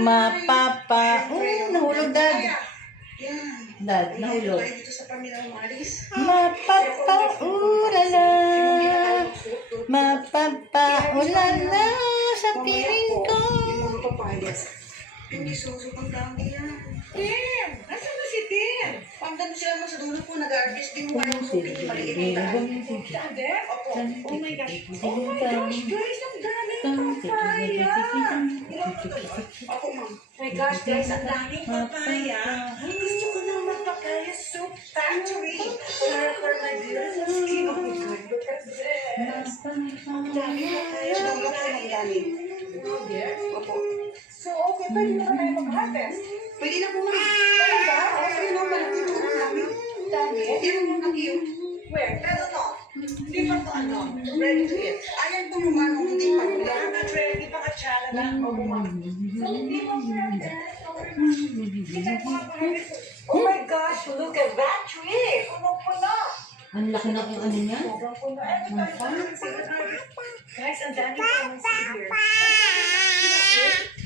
Mapapa. Nahulog, Dad. Dad, nahulog. Mapapa, ulala. Mapapa, ulala. Sa piling ko. Hindi susupang dami yan. Tim! Nasaan na si Tim? Pagdano sila mo sa dulo po, nag-harvest din mo. Ayaw supin yung maliit yung daan. Ate? Opo. Oh my gosh. Oh my gosh, guys, ang daming papaya. Opo, ma'am. Oh my gosh, guys, ang daming papaya. Gusto ko na magpapaya soup factory for my beautiful skin. Oh my God, look at this. Ang daming papaya. Sa dulo po ng galing. Oh, yes? Opo. So, okay, pwede na tayo mag-harvest. Pwede na po, ma'am. Talaga? Okay, no, malaki po namin. Dami? Hindi mo muna kayo. Where? Pero no. Hindi pa to ano, ready to eat. Ayan po naman, hindi pa. Wala na ready, baka tsara lang. O bumang. So, hindi mo ready. Oh my gosh, look at that tree! Puno-puno! Ang laki na kung ano niya. Sobrang puno. Guys, ang dami ko naman sa here.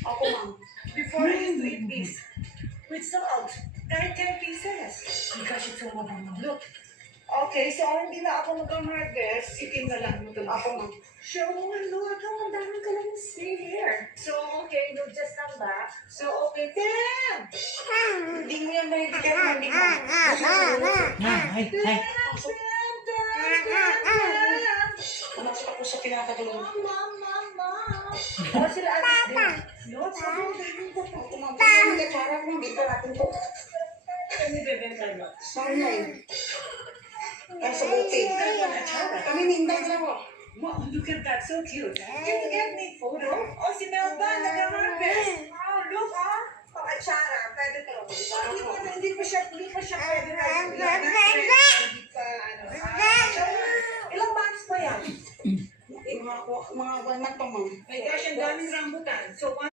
Opo, ma'am. Before I used to eat this with salt. Kahit 10 pieces. Oh my gosh, it's so mabang. Look. Okay, so hindi na ako mag-harvest. Itim na lang mo ito. Opo, ma'am. Show mo, look, ang dami ka lang stay here. So, okay, we'll just come back. So, okay, Tim! Hindi mo yan ready kayo, hindi mo. Ay. Pumasok ako sa pinakadulo. Oh, sila alis din. Look, sobrang daming Opo, ma'am. Kaya nagkakarap mo, dito natin po. Kami bebenta mo. Sana yun. Ay, sa buti. Kami ninday lang po. Wow, look at that, so cute. Can you get me photo? Oh, si Melba, nag-harvest. Oh, look, ah. Pakatsara, pwede to. Hindi pa siya pwede harvest. Hindi pa, ano. Ilang months pa yan? Mga 1 month pa, ma'am. My gosh, ang daming rambutan. So,